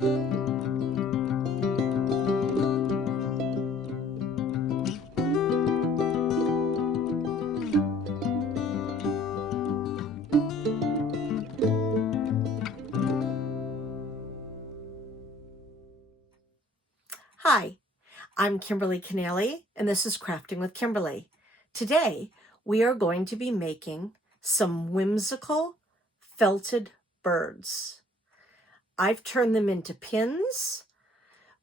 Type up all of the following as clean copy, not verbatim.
Hi, I'm Kimberly Canali, and this is Crafting with Kimberly. Today, we are going to be making some whimsical felted birds. I've turned them into pins,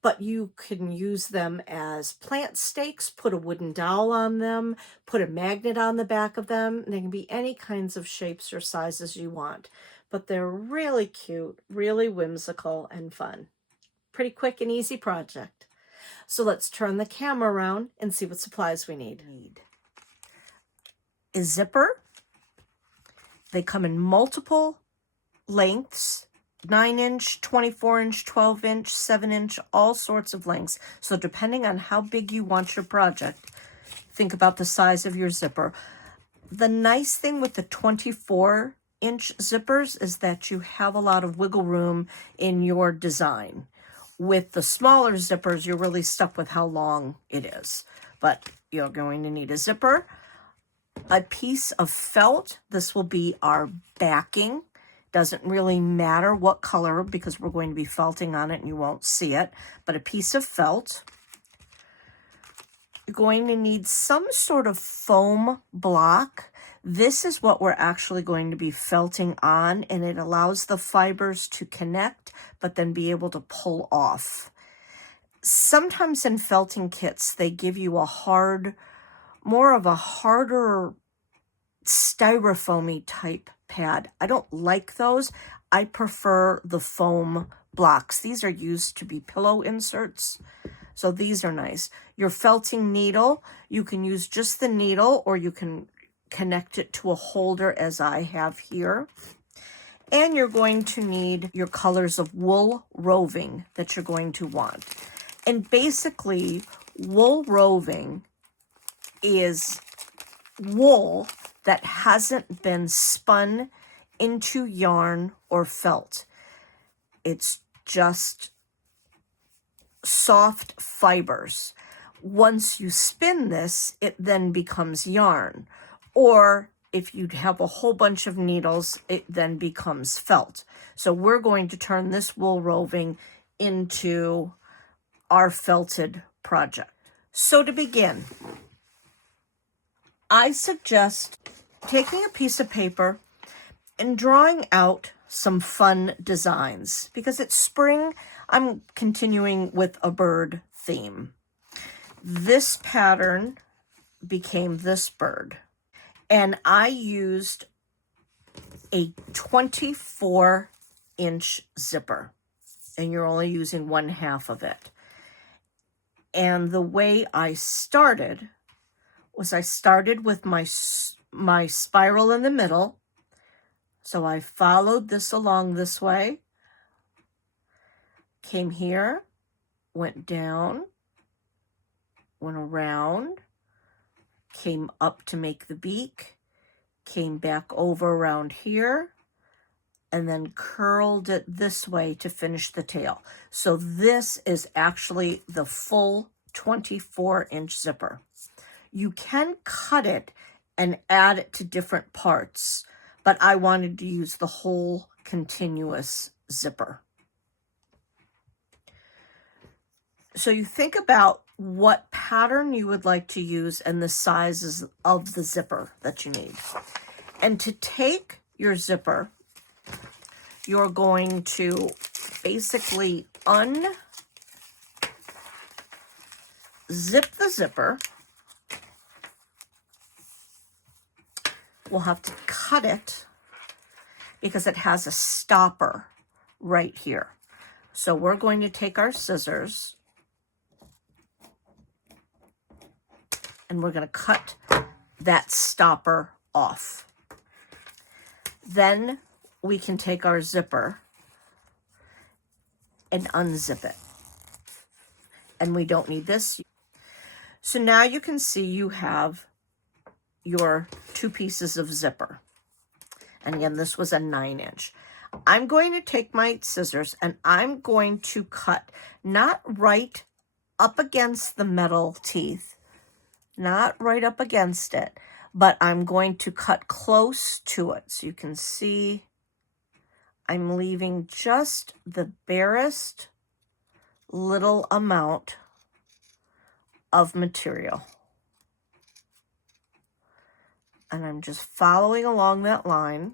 but you can use them as plant stakes, put a wooden dowel on them, put a magnet on the back of them. They can be any kinds of shapes or sizes you want, but they're really cute, really whimsical and fun. Pretty quick and easy project. So let's turn the camera around and see what supplies we need. A zipper. They come in multiple lengths, 9-inch, 24-inch, 12-inch, 7-inch, all sorts of lengths. So depending on how big you want your project, think about the size of your zipper. The nice thing with the 24-inch zippers is that you have a lot of wiggle room in your design. With the smaller zippers, you're really stuck with how long it is. But you're going to need a zipper, a piece of felt. This will be our backing. Doesn't really matter what color because we're going to be felting on it and you won't see it. But a piece of felt. You're going to need some sort of foam block. This is what we're actually going to be felting on, and it allows the fibers to connect, but then be able to pull off. Sometimes in felting kits, they give you more of a harder styrofoamy type pad. I don't like those. I prefer the foam blocks. These are used to be pillow inserts. So these are nice. Your felting needle, you can use just the needle or you can connect it to a holder as I have here. And you're going to need your colors of wool roving that you're going to want. And basically, wool roving is wool that hasn't been spun into yarn or felt. It's just soft fibers. Once you spin this, it then becomes yarn. Or if you have a whole bunch of needles, it then becomes felt. So we're going to turn this wool roving into our felted project. So to begin, I suggest taking a piece of paper and drawing out some fun designs. Because it's spring, I'm continuing with a bird theme. This pattern became this bird. And I used a 24-inch zipper. And you're only using 1/2 of it. And the way I started was I started with my spiral in the middle. So I followed this along this way, came here, went down, went around, came up to make the beak, came back over around here, and then curled it this way to finish the tail. So this is actually the full 24-inch zipper. You can cut it and add it to different parts, but I wanted to use the whole continuous zipper. So you think about what pattern you would like to use and the sizes of the zipper that you need. And to take your zipper, you're going to basically unzip the zipper. We'll have to cut it because it has a stopper right here. So we're going to take our scissors and we're going to cut that stopper off. Then we can take our zipper and unzip it. And we don't need this. So now you can see you have your 2 pieces of zipper. And again, this was a 9-inch. I'm going to take my scissors and I'm going to cut not right up against the metal teeth, not right up against it, but I'm going to cut close to it. So you can see I'm leaving just the barest little amount of material. And I'm just following along that line.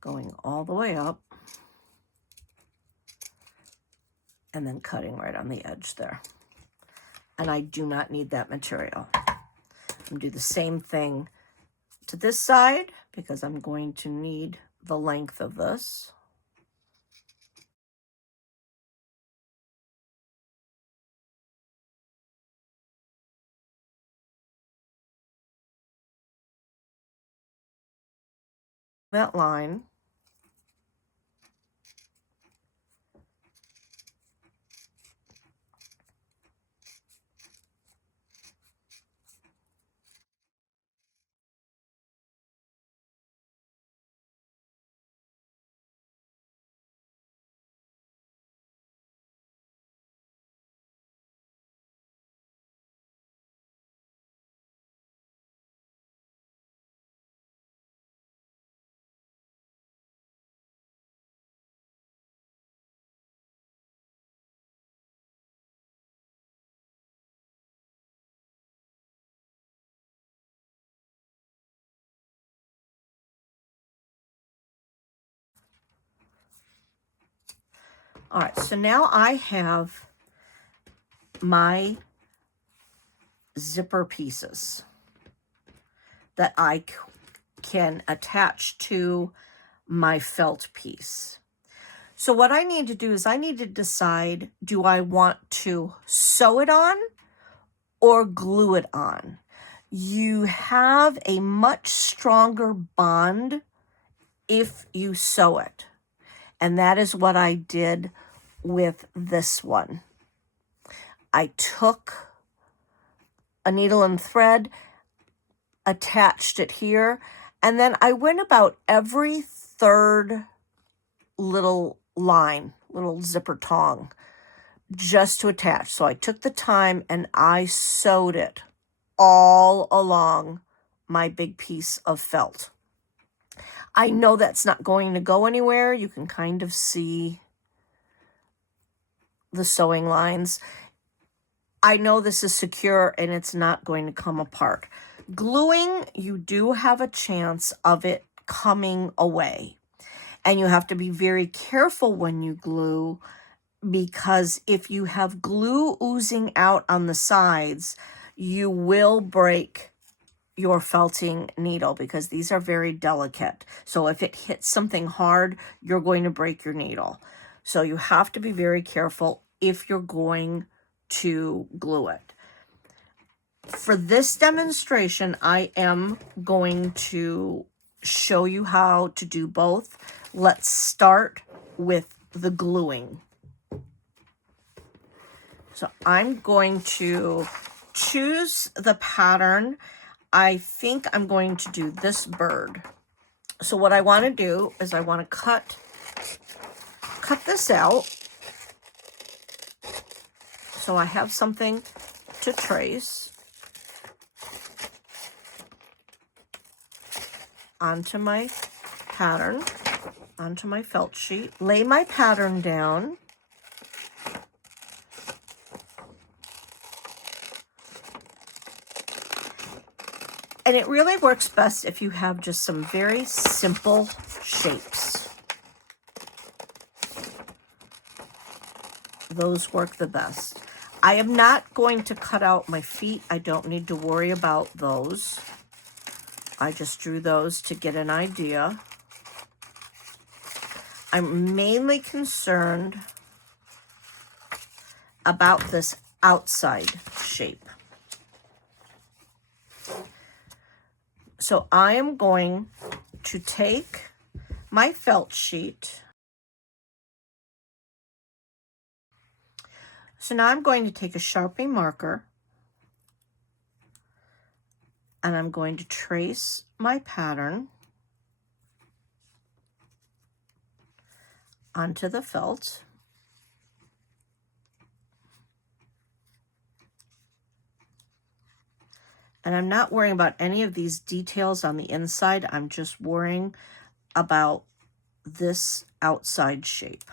Going all the way up. And then cutting right on the edge there. And I do not need that material. I'm going to do the same thing to this side because I'm going to need the length of this. That line. All right, so now I have my zipper pieces that I can attach to my felt piece. So what I need to do is I need to decide, do I want to sew it on or glue it on? You have a much stronger bond if you sew it. And that is what I did with this one. I took a needle and thread, attached it here, and then I went about every third little line, little zipper tong, just to attach. So I took the time and I sewed it all along my big piece of felt. I know that's not going to go anywhere. You can kind of see the sewing lines. I know this is secure and it's not going to come apart. Gluing, you do have a chance of it coming away. And you have to be very careful when you glue, because if you have glue oozing out on the sides, you will break your felting needle because these are very delicate. So if it hits something hard, you're going to break your needle. So you have to be very careful if you're going to glue it. For this demonstration, I am going to show you how to do both. Let's start with the gluing. So I'm going to choose the pattern. I think I'm going to do this bird. So what I want to do is I want to cut this out so I have something to trace onto my pattern, onto my felt sheet. Lay my pattern down. And it really works best if you have just some very simple shapes. Those work the best. I am not going to cut out my feet. I don't need to worry about those. I just drew those to get an idea. I'm mainly concerned about this outside shape. So I am going to take my felt sheet. So now I'm going to take a Sharpie marker and I'm going to trace my pattern onto the felt. And I'm not worrying about any of these details on the inside. I'm just worrying about this outside shape.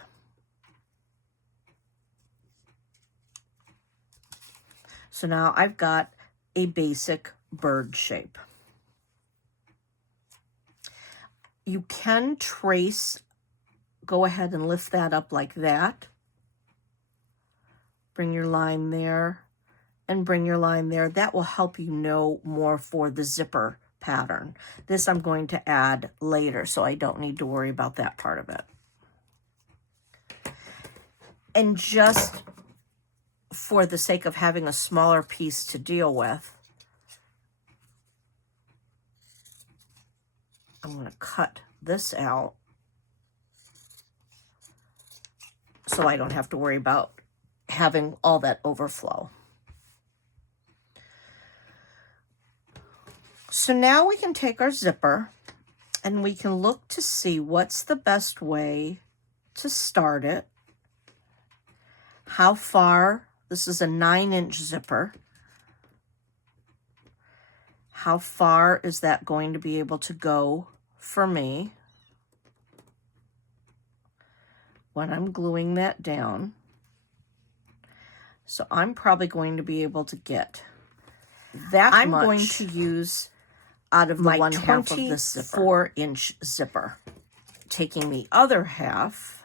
So now I've got a basic bird shape. You can trace, go ahead and lift that up like that. Bring your line there and bring your line there. That will help you know more for the zipper pattern. This I'm going to add later, so I don't need to worry about that part of it. And just for the sake of having a smaller piece to deal with, I'm going to cut this out so I don't have to worry about having all that overflow. So now we can take our zipper and we can look to see what's the best way to start it. How far, this is a 9-inch zipper. How far is that going to be able to go for me when I'm gluing that down? So I'm probably going to be able to get that much. I'm going to use out of my 24-inch zipper. Taking the other half,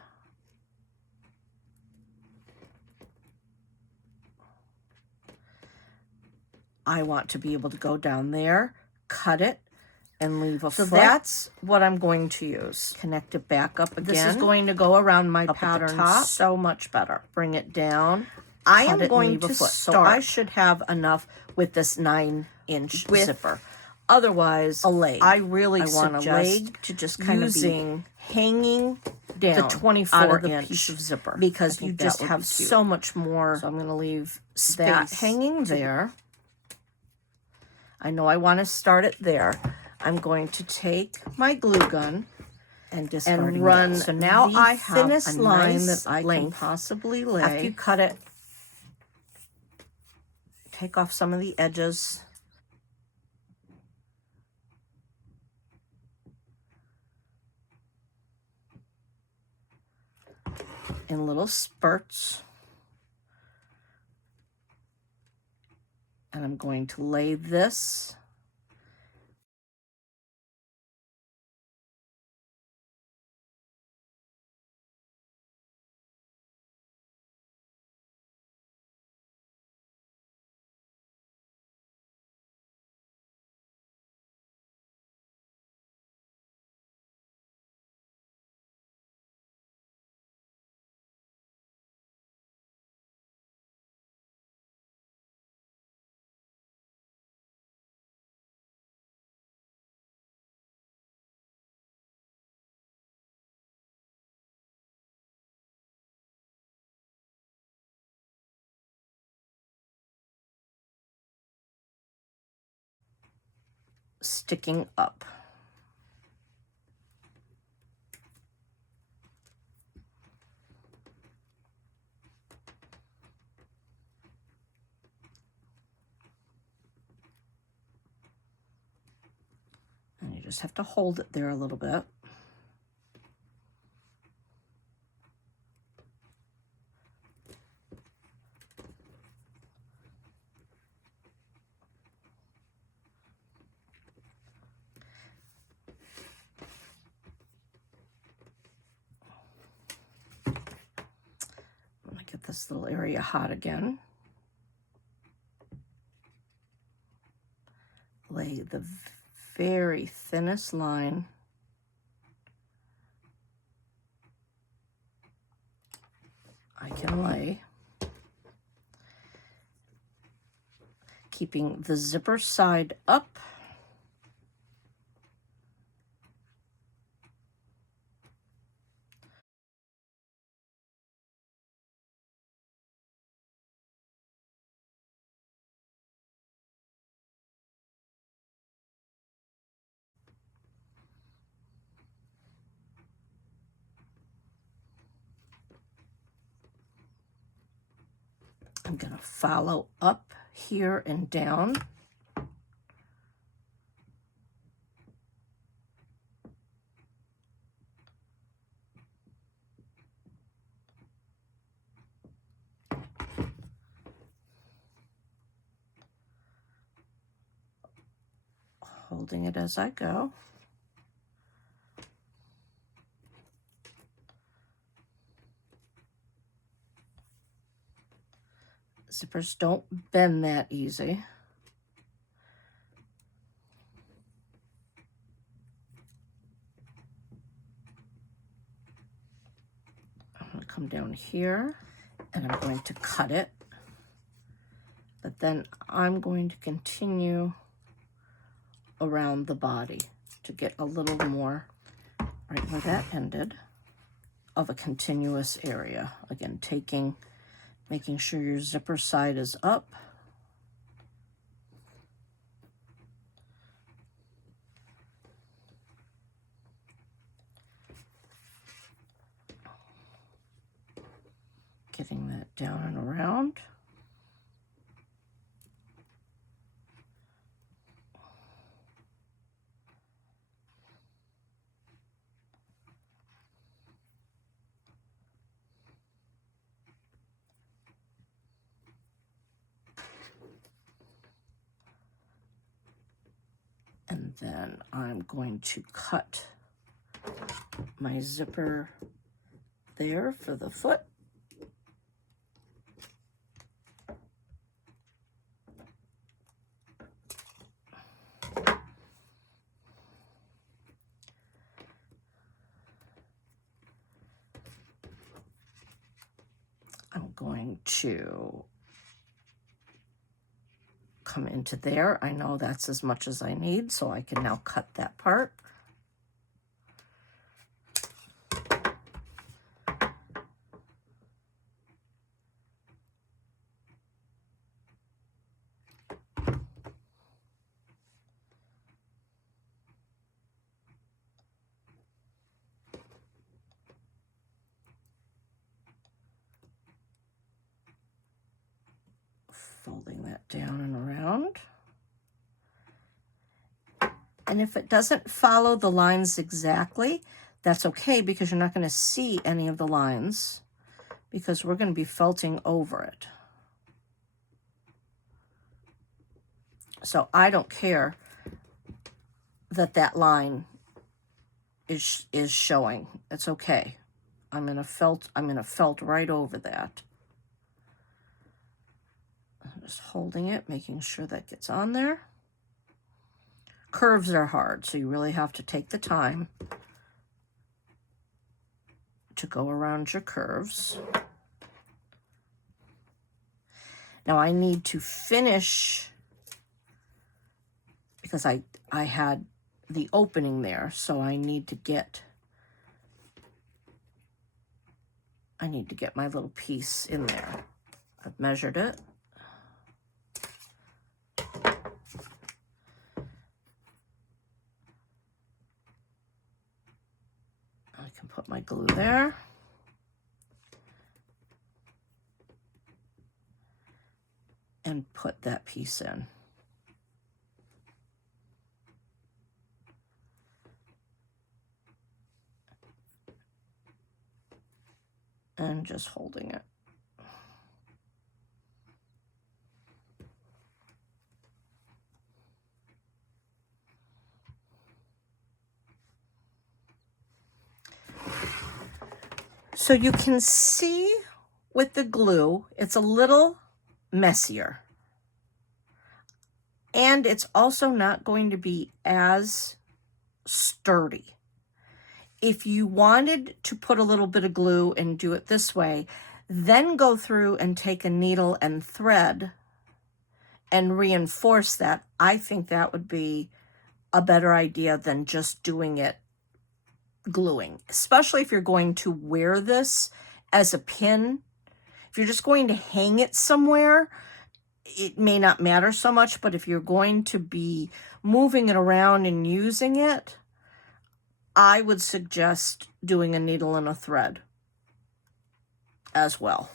I want to be able to go down there, cut it, and leave a foot. So that's what I'm going to use. Connect it back up again. This is going to go around my pattern so much better. Bring it down. I am going to start. So I should have enough with this 9-inch zipper. Otherwise, a leg. I really want a leg to just kind of be hanging down the 24-inch piece of zipper because you just have so much more. So I'm going to leave that hanging there. I know I want to start it there. I'm going to take my glue gun and run. So now I have thinnest line that I can possibly lay. After you cut it, take off some of the edges. In little spurts. And I'm going to lay this sticking up. And you just have to hold it there a little bit. I'm going to get this little area hot again. Lay the very thinnest line I can lay, keeping the zipper side up. I'm going to follow up here and down. Holding it as I go. Zippers don't bend that easy. I'm going to come down here and I'm going to cut it. But then I'm going to continue around the body to get a little more right where that ended of a continuous area. Again, making sure your zipper side is up. Getting that down and around. And then I'm going to cut my zipper there for the foot. I'm going to come into there. I know that's as much as I need, so I can now cut that part. Folding that down and around. And if it doesn't follow the lines exactly, that's okay, because you're not going to see any of the lines because we're going to be felting over it. So I don't care that that line is showing. It's okay. I'm going to felt right over that. I'm just holding it, making sure that gets on there. Curves are hard, so you really have to take the time to go around your curves. Now I need to finish, because I had the opening there, so I need to get my little piece in there. I've measured it. I can put my glue there. And put that piece in. And just holding it. So you can see with the glue, it's a little messier. And it's also not going to be as sturdy. If you wanted to put a little bit of glue and do it this way, then go through and take a needle and thread and reinforce that, I think that would be a better idea than just doing it gluing, especially if you're going to wear this as a pin. If you're just going to hang it somewhere, it may not matter so much, but if you're going to be moving it around and using it, I would suggest doing a needle and a thread as well.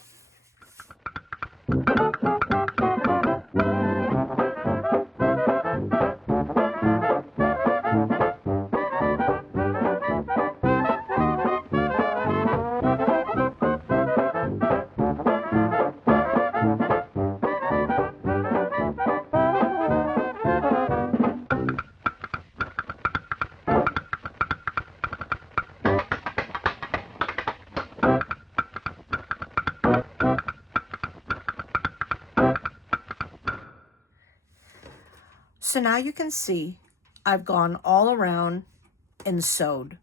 So now you can see I've gone all around and sewed.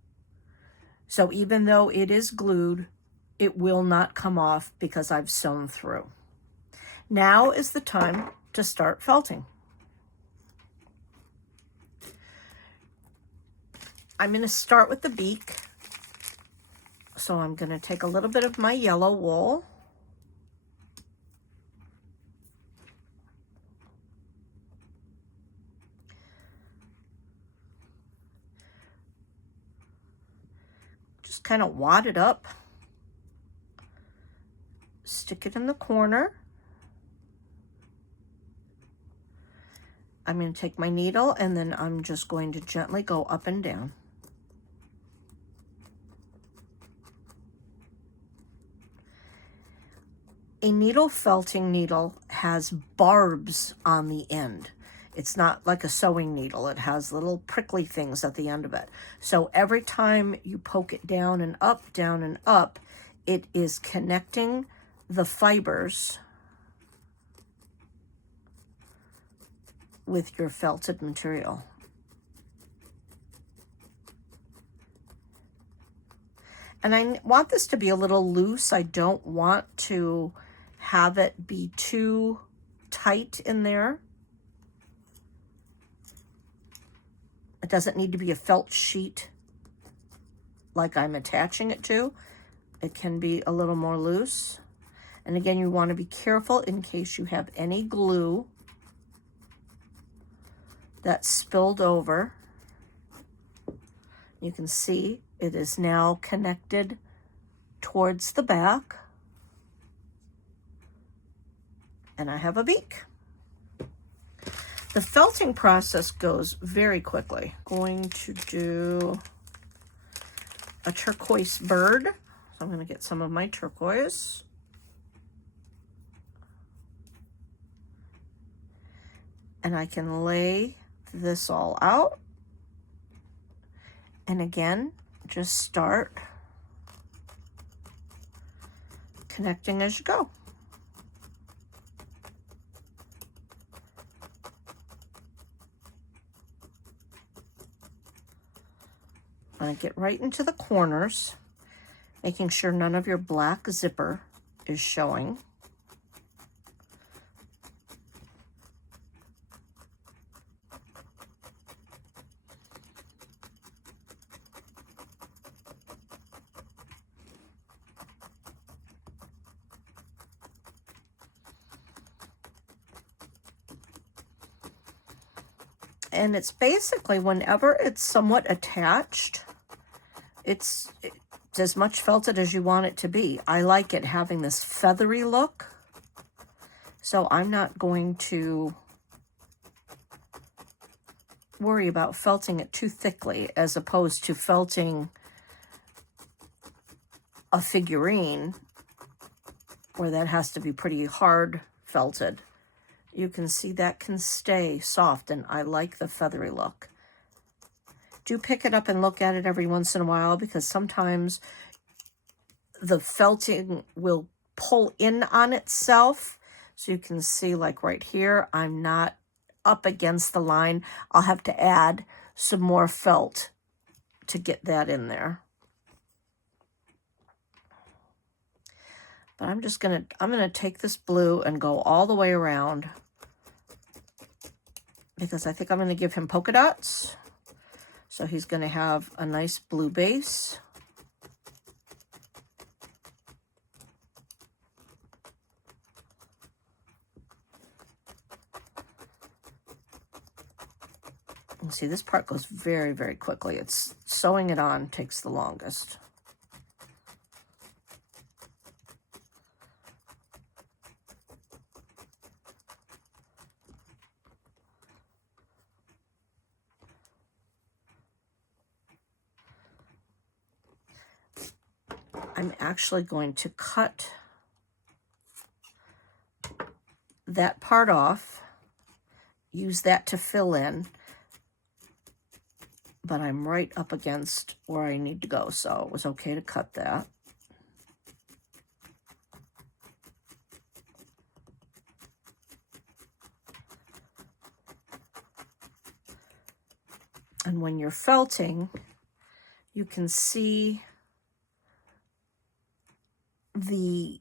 So even though it is glued, it will not come off because I've sewn through. Now is the time to start felting. I'm going to start with the beak. So I'm going to take a little bit of my yellow wool. Just kind of wad it up. Stick it in the corner. I'm going to take my needle and then I'm just going to gently go up and down. A needle felting needle has barbs on the end. It's not like a sewing needle. It has little prickly things at the end of it. So every time you poke it down and up, it is connecting the fibers with your felted material. And I want this to be a little loose. I don't want to have it be too tight in there. It doesn't need to be a felt sheet like I'm attaching it to. It can be a little more loose. And again, you want to be careful in case you have any glue that spilled over. You can see it is now connected towards the back. And I have a beak. The felting process goes very quickly. Going to do a turquoise bird. So I'm going to get some of my turquoise. And I can lay this all out. And again, just start connecting as you go. I get right into the corners, making sure none of your black zipper is showing. And it's basically whenever it's somewhat attached, it's as much felted as you want it to be. I like it having this feathery look, so I'm not going to worry about felting it too thickly as opposed to felting a figurine where that has to be pretty hard felted. You can see that can stay soft, and I like the feathery look. Do pick it up and look at it every once in a while, because sometimes the felting will pull in on itself. So you can see, like right here, I'm not up against the line. I'll have to add some more felt to get that in there. But I'm gonna take this blue and go all the way around, because I think I'm gonna give him polka dots. So he's gonna have a nice blue base. And see, this part goes very, very quickly. It's sewing it on takes the longest. I'm actually going to cut that part off, use that to fill in, but I'm right up against where I need to go, so it was okay to cut that. And when you're felting, you can see the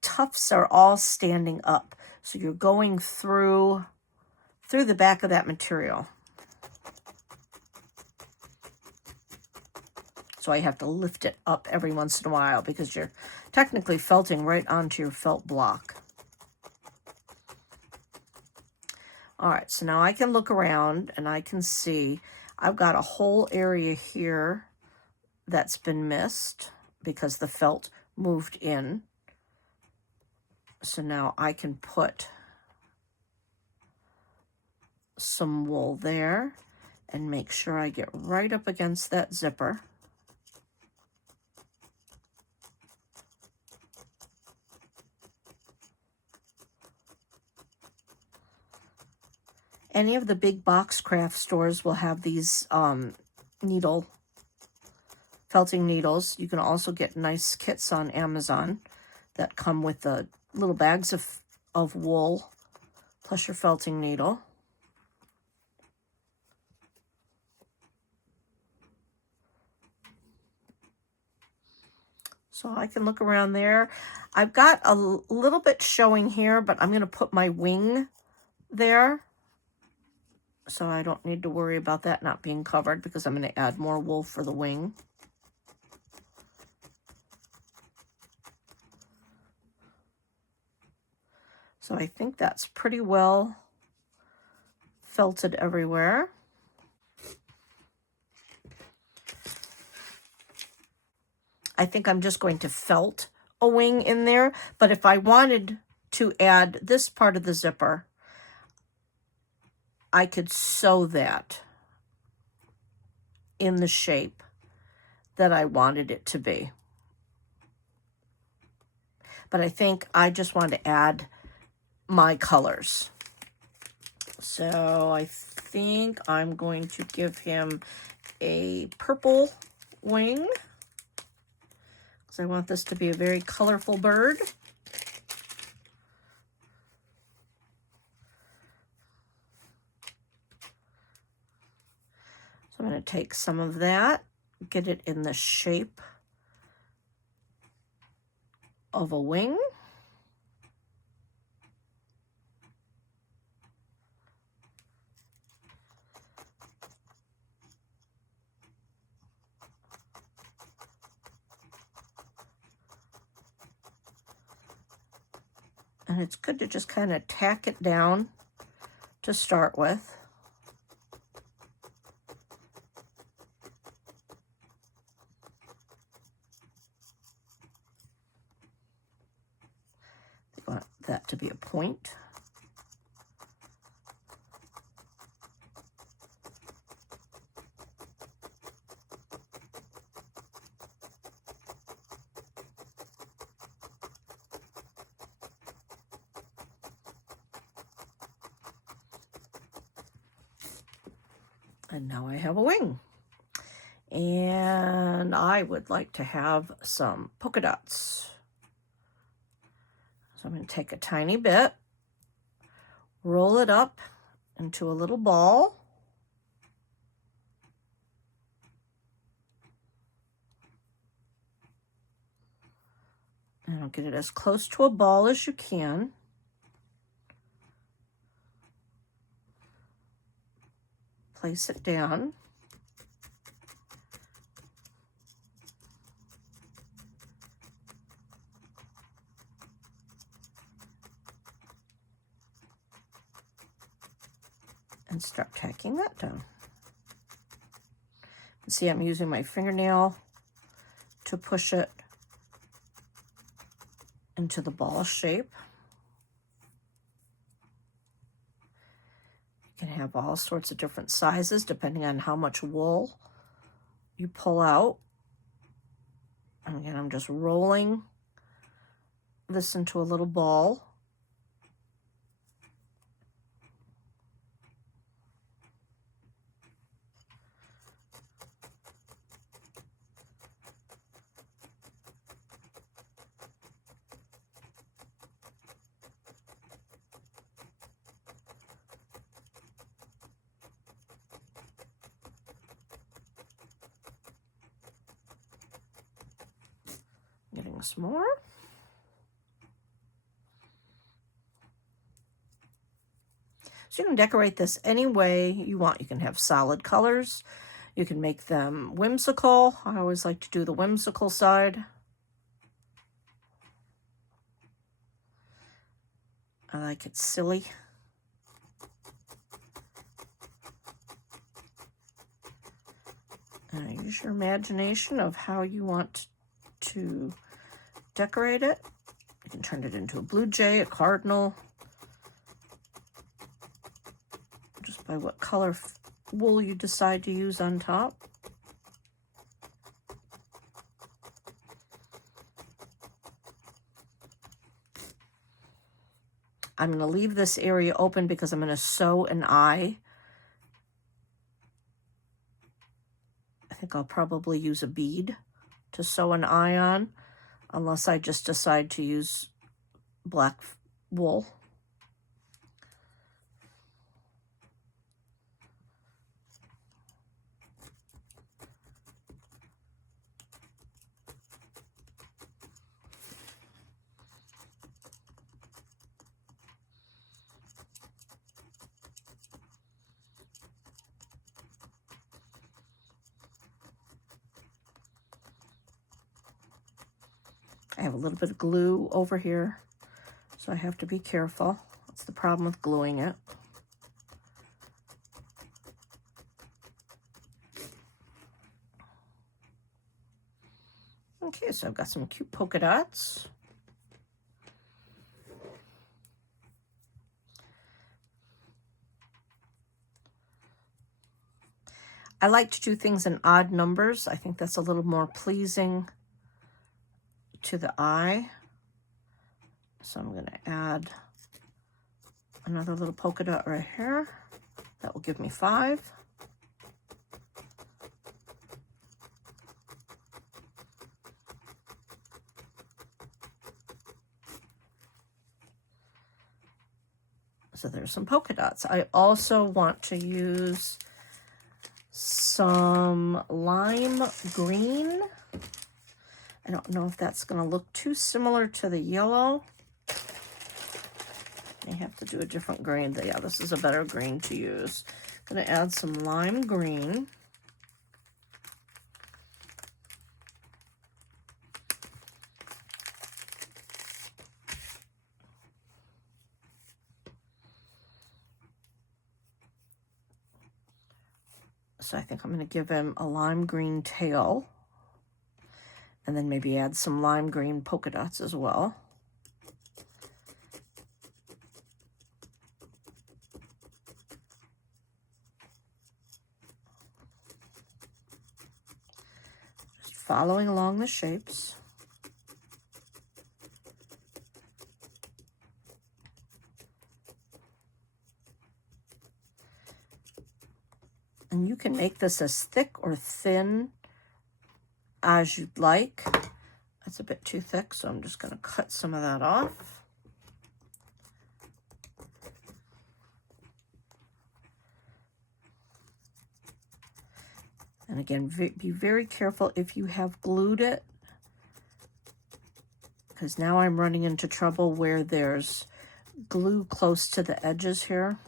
tufts are all standing up. So you're going through the back of that material. So I have to lift it up every once in a while because you're technically felting right onto your felt block. All right, so now I can look around and I can see I've got a whole area here that's been missed because the felt moved in. So now I can put some wool there and make sure I get right up against that zipper. Any of the big box craft stores will have these felting needles. You can also get nice kits on Amazon that come with the little bags of wool plus your felting needle. So I can look around there. I've got a little bit showing here, but I'm going to put my wing there. So I don't need to worry about that not being covered because I'm going to add more wool for the wing. So I think that's pretty well felted everywhere. I think I'm just going to felt a wing in there, but if I wanted to add this part of the zipper, I could sew that in the shape that I wanted it to be. But I think I just want to add my colors. So I think I'm going to give him a purple wing because I want this to be a very colorful bird. So I'm going to take some of that, get it in the shape of a wing. And it's good to just kind of tack it down to start with. I want that to be a point. And now I have a wing. And I would like to have some polka dots. So I'm going to take a tiny bit, roll it up into a little ball. And I'll get it as close to a ball as you can. Place it down. And start tacking that down. See, I'm using my fingernail to push it into the ball shape. You can have all sorts of different sizes depending on how much wool you pull out. And again, I'm just rolling this into a little ball. Getting some more. So you can decorate this any way you want. You can have solid colors. You can make them whimsical. I always like to do the whimsical side. I like it silly. And use your imagination of how you want to decorate it. You can turn it into a blue jay, a cardinal, just by what color wool you decide to use on top. I'm going to leave this area open because I'm going to sew an eye. I think I'll probably use a bead to sew an eye on, unless I just decide to use black wool. I have a little bit of glue over here, so I have to be careful. That's the problem with gluing it. Okay, so I've got some cute polka dots. I like to do things in odd numbers. I think that's a little more pleasing to the eye. So I'm going to add another little polka dot right here. That will give me 5. So there's some polka dots. I also want to use some lime green. I don't know if that's going to look too similar to the yellow. I have to do a different green. Yeah, this is a better green to use. I'm going to add some lime green. So I think I'm going to give him a lime green tail. And then maybe add some lime green polka dots as well. Just following along the shapes. And you can make this as thick or thin as you'd like. That's a bit too thick, so I'm just going to cut some of that off. And again, be very careful if you have glued it, because now I'm running into trouble where there's glue close to the edges here.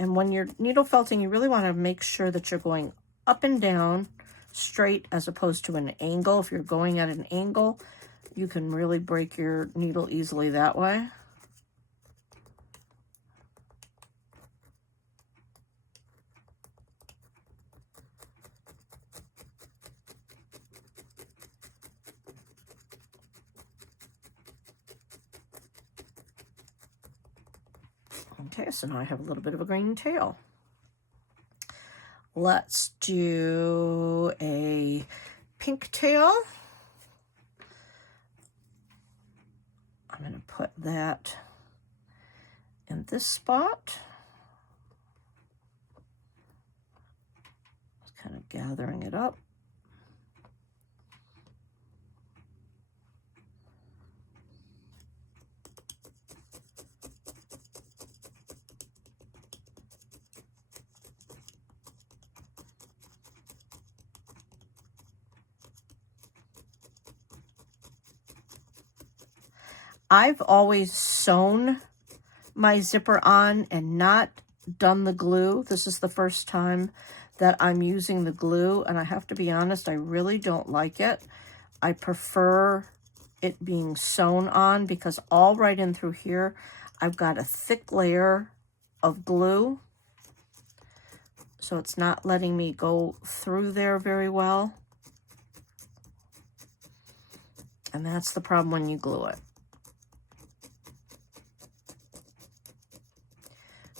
And when you're needle felting, you really want to make sure that you're going up and down straight as opposed to an angle. If you're going at an angle, you can really break your needle easily that way. Okay, so now I have a little bit of a green tail. Let's do a pink tail. I'm going to put that in this spot. Just kind of gathering it up. I've always sewn my zipper on and not done the glue. This is the first time that I'm using the glue, and I have to be honest, I really don't like it. I prefer it being sewn on because all right in through here, I've got a thick layer of glue. So it's not letting me go through there very well. And that's the problem when you glue it.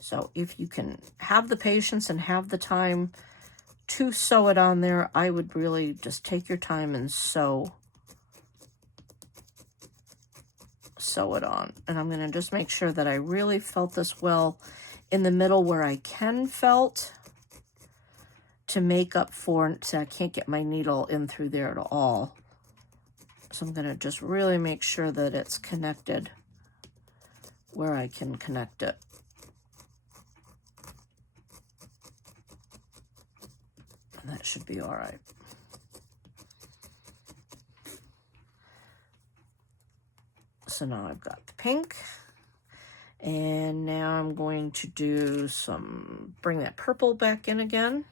So if you can have the patience and have the time to sew it on there, I would really just take your time and sew it on. And I'm going to just make sure that I really felt this well in the middle where I can felt to make up for, so I can't get my needle in through there at all. So I'm going to just really make sure that it's connected where I can connect it. And that should be all right. So now I've got the pink, and now I'm going to do bring that purple back in again.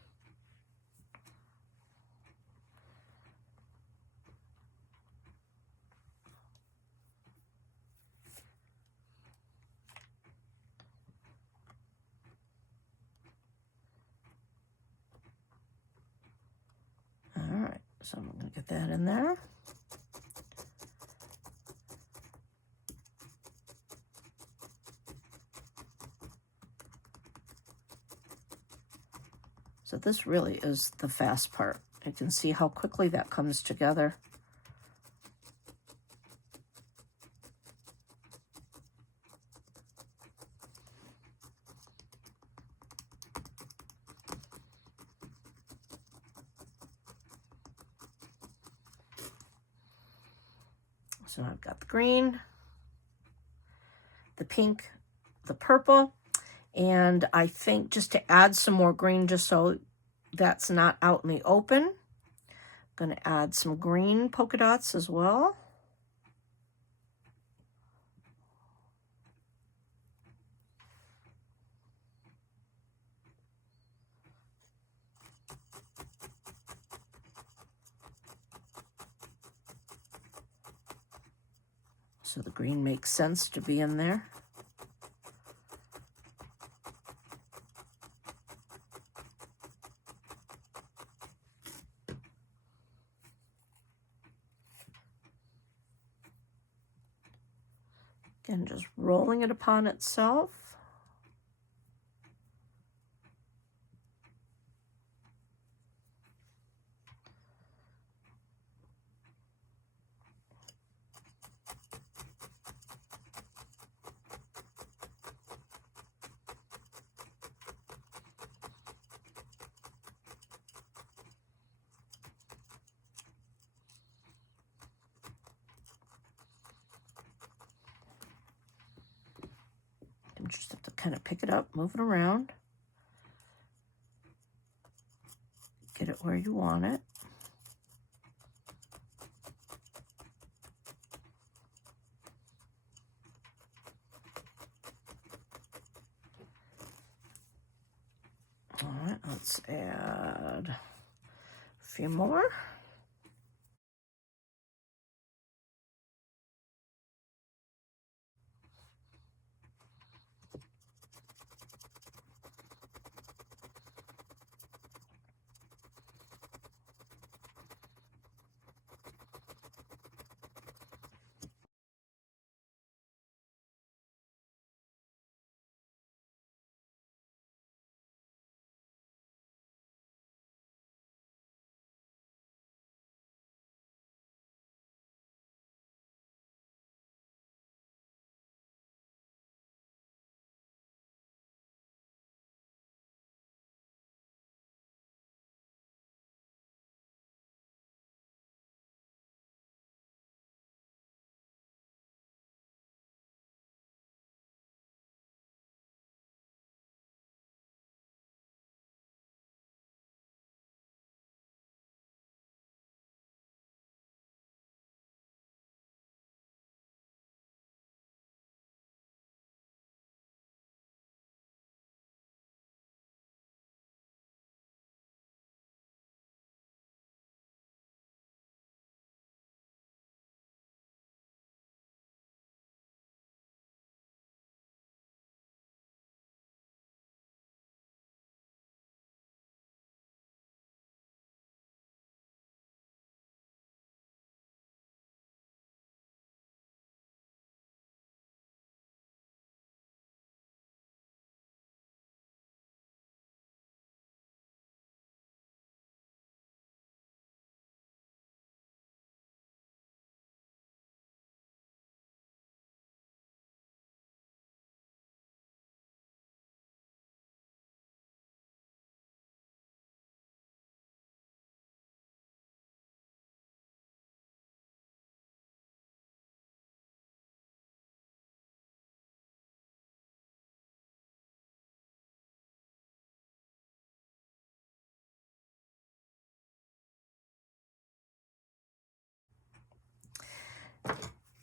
All right, so I'm going to get that in there. So this really is the fast part. You can see how quickly that comes together. So I've got the green, the pink, the purple, and I think just to add some more green just so that's not out in the open, I'm going to add some green polka dots as well. So the green makes sense to be in there. Again, just rolling it upon itself. You just have to kind of pick it up, move it around, get it where you want it. All right, let's add a few more.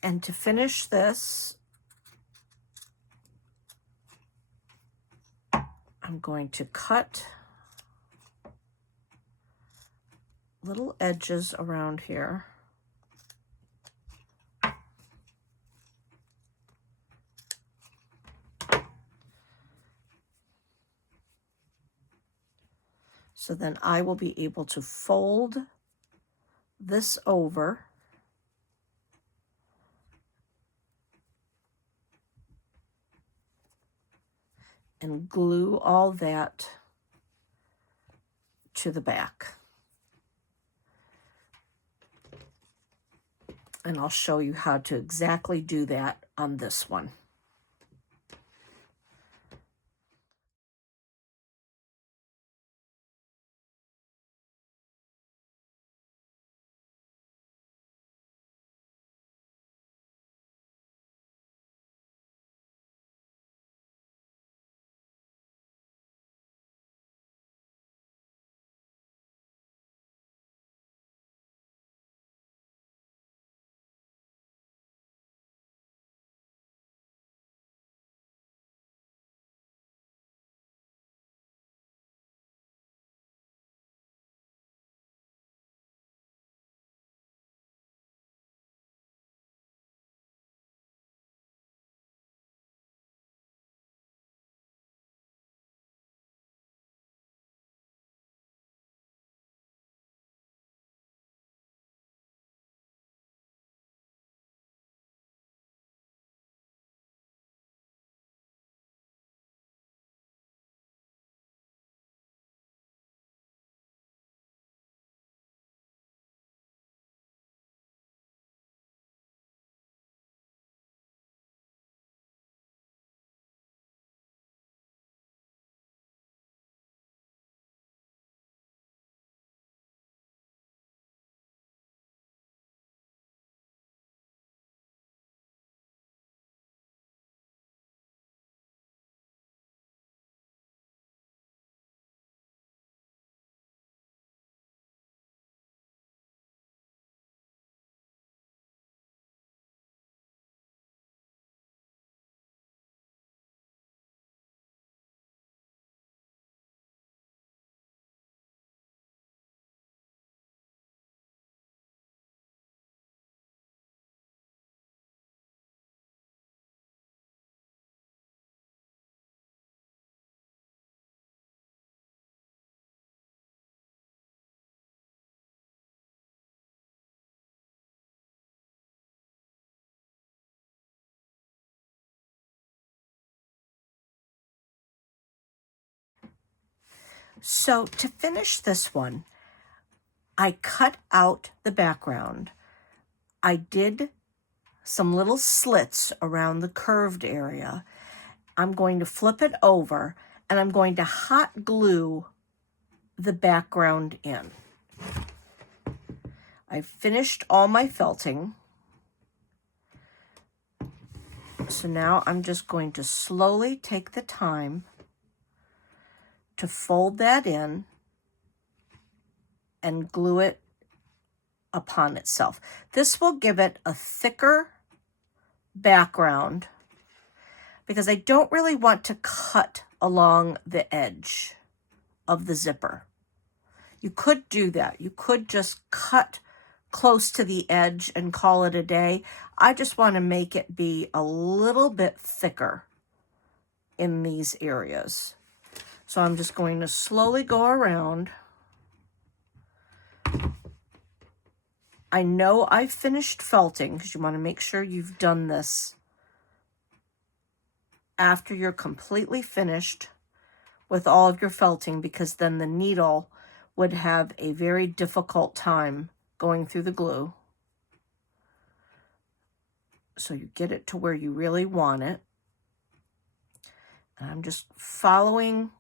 And to finish this, I'm going to cut little edges around here. So then I will be able to fold this over and glue all that to the back. And I'll show you how to exactly do that on this one. So to finish this one, I cut out the background. I did some little slits around the curved area. I'm going to flip it over and I'm going to hot glue the background in. I've finished all my felting. So now I'm just going to slowly take the time to fold that in and glue it upon itself. This will give it a thicker background because I don't really want to cut along the edge of the zipper. You could do that. You could just cut close to the edge and call it a day. I just want to make it be a little bit thicker in these areas. So I'm just going to slowly go around. I know I've finished felting because you want to make sure you've done this after you're completely finished with all of your felting, because then the needle would have a very difficult time going through the glue. So you get it to where you really want it. And I'm just following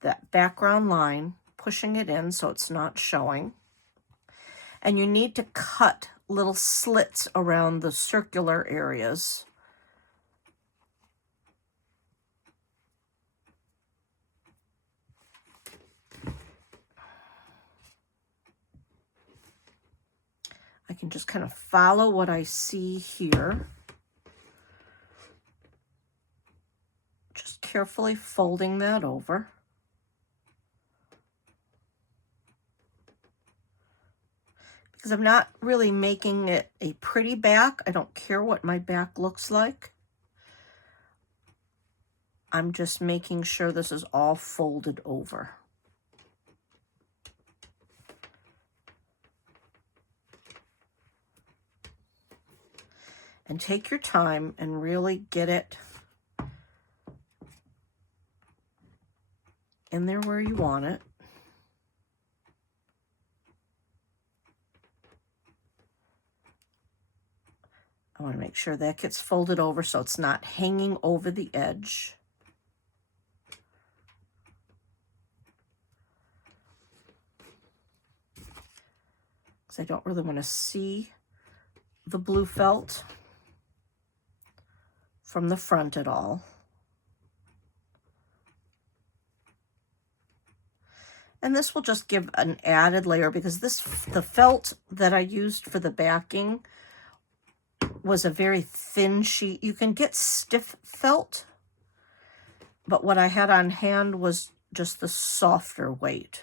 that background line, pushing it in so it's not showing. And you need to cut little slits around the circular areas. I can just kind of follow what I see here. Just carefully folding that over. Because I'm not really making it a pretty back. I don't care what my back looks like. I'm just making sure this is all folded over. And take your time and really get it in there where you want it. I want to make sure that gets folded over so it's not hanging over the edge. Because I don't really want to see the blue felt from the front at all. And this will just give an added layer because the felt that I used for the backing was a very thin sheet. You can get stiff felt, but what I had on hand was just the softer weight.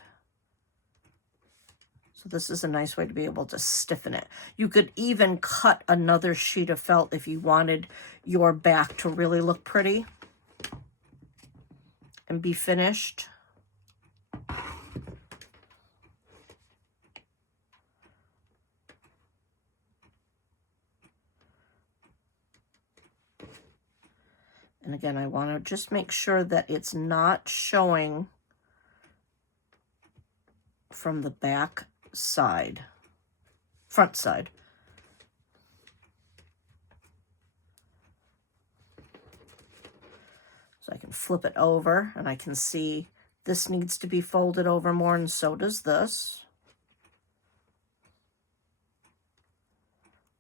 So this is a nice way to be able to stiffen it. You could even cut another sheet of felt if you wanted your back to really look pretty and be finished. And again, I want to just make sure that it's not showing from the back side, front side. So I can flip it over and I can see this needs to be folded over more, and so does this.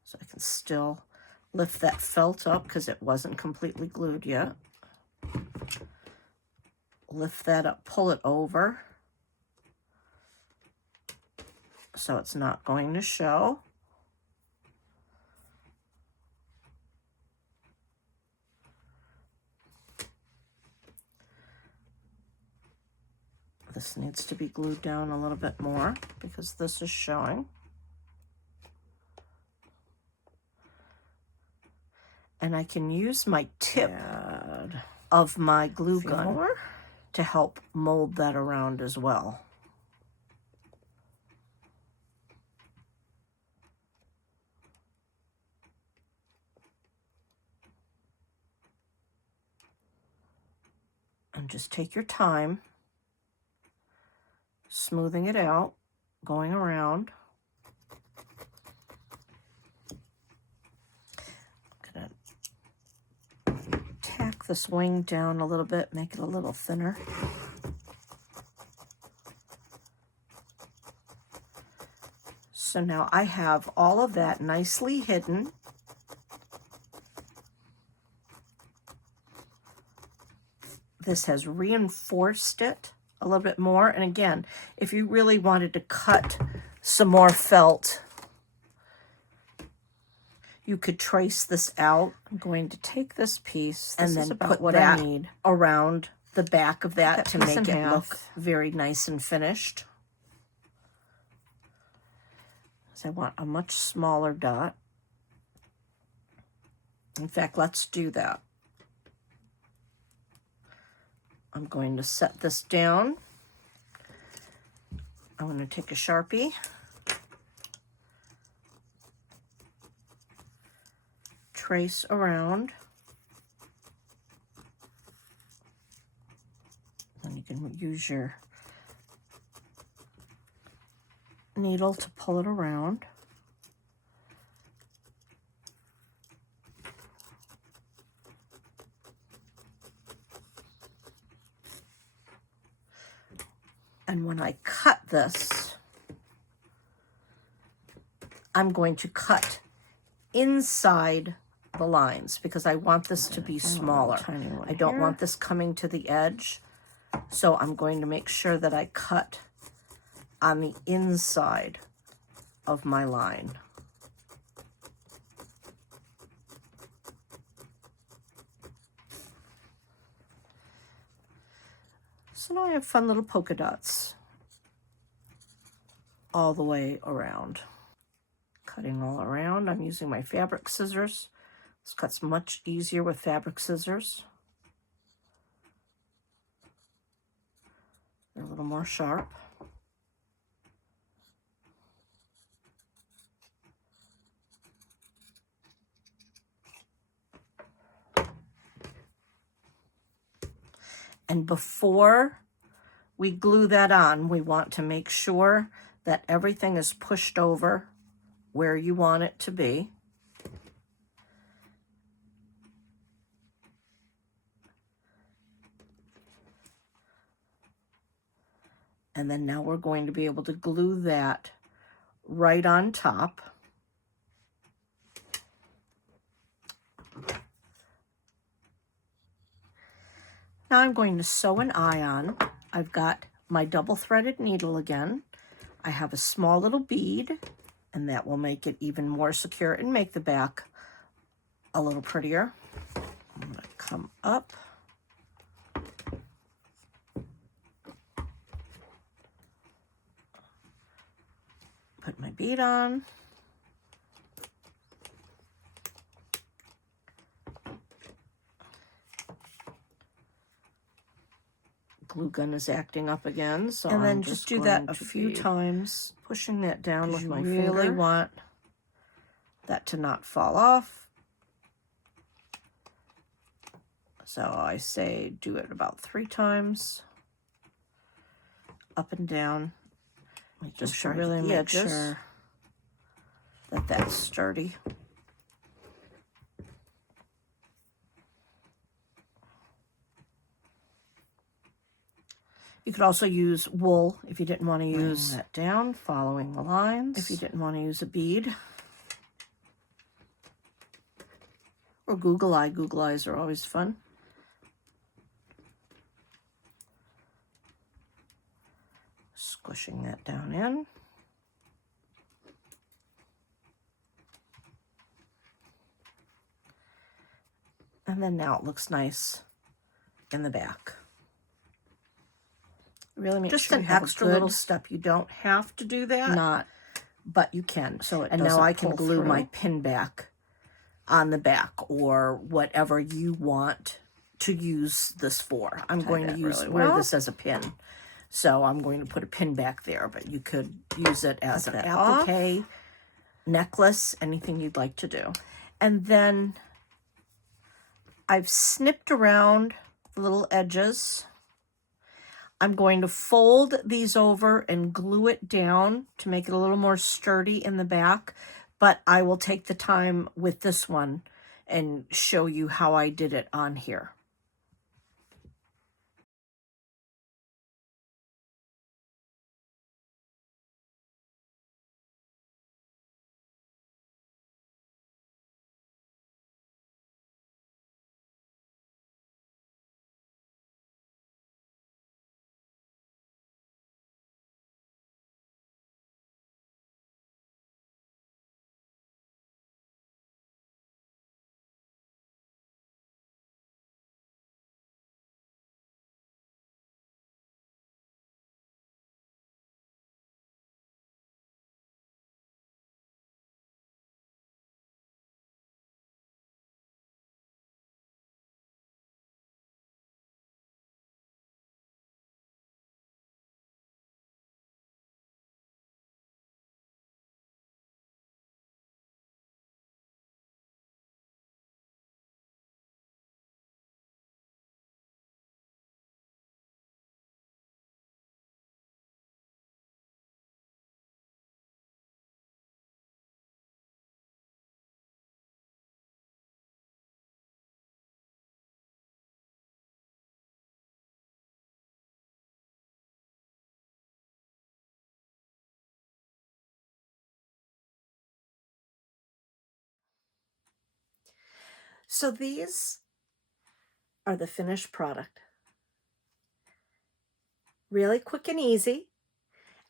So I can still lift that felt up because it wasn't completely glued yet. Lift that up, pull it over so it's not going to show. This needs to be glued down a little bit more because this is showing. And I can use my tip of my glue gun to help mold that around as well. And just take your time, smoothing it out, going around. Tack this wing down a little bit, make it a little thinner. So now I have all of that nicely hidden. This has reinforced it a little bit more. And again, if you really wanted to cut some more felt, you could trace this out. I'm going to take this piece and then put what I need around the back of that to make it look very nice and finished. So I want a much smaller dot. In fact, let's do that. I'm going to set this down. I'm going to take a Sharpie. Trace around. And you can use your needle to pull it around. And when I cut this, I'm going to cut inside the lines because I want this to be smaller. I don't want this coming to the edge. So I'm going to make sure that I cut on the inside of my line. So now I have fun little polka dots all the way around. Cutting all around. I'm using my fabric scissors. This cuts much easier with fabric scissors. They're a little more sharp. And before we glue that on, we want to make sure that everything is pushed over where you want it to be. And then now we're going to be able to glue that right on top. Now I'm going to sew an eye on. I've got my double threaded needle again. I have a small little bead, and that will make it even more secure and make the back a little prettier. I'm going to come up. Put my bead on. Glue gun is acting up again, so and then just do that a few times, pushing that down with my finger. You really want that to not fall off. So I say do it about 3 times, up and down. Just to really make sure that that's sturdy. You could also use wool if you didn't want to use that down, following the lines. If you didn't want to use a bead. Or Google eye. Google eyes are always fun. Squishing that down in. And then now it looks nice in the back. Really make just sure an extra little step. You don't have to do that. But you can. So and now I can glue my pin back on the back or whatever you want to use this for. I'm going to wear this as a pin. So I'm going to put a pin back there, but you could use it as an applique, necklace, anything you'd like to do. And then I've snipped around the little edges. I'm going to fold these over and glue it down to make it a little more sturdy in the back, but I will take the time with this one and show you how I did it on here. So these are the finished product. Really quick and easy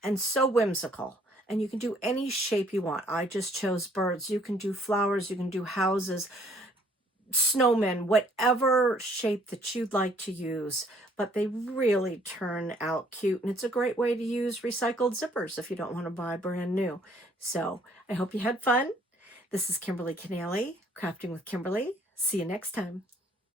and so whimsical. And you can do any shape you want. I just chose birds. You can do flowers. You can do houses. snowmen, whatever shape that you'd like to use, but they really turn out cute. And it's a great way to use recycled zippers if you don't want to buy brand new. So I hope you had fun. This is Kimberly Canale, Crafting with Kimberly. See you next time.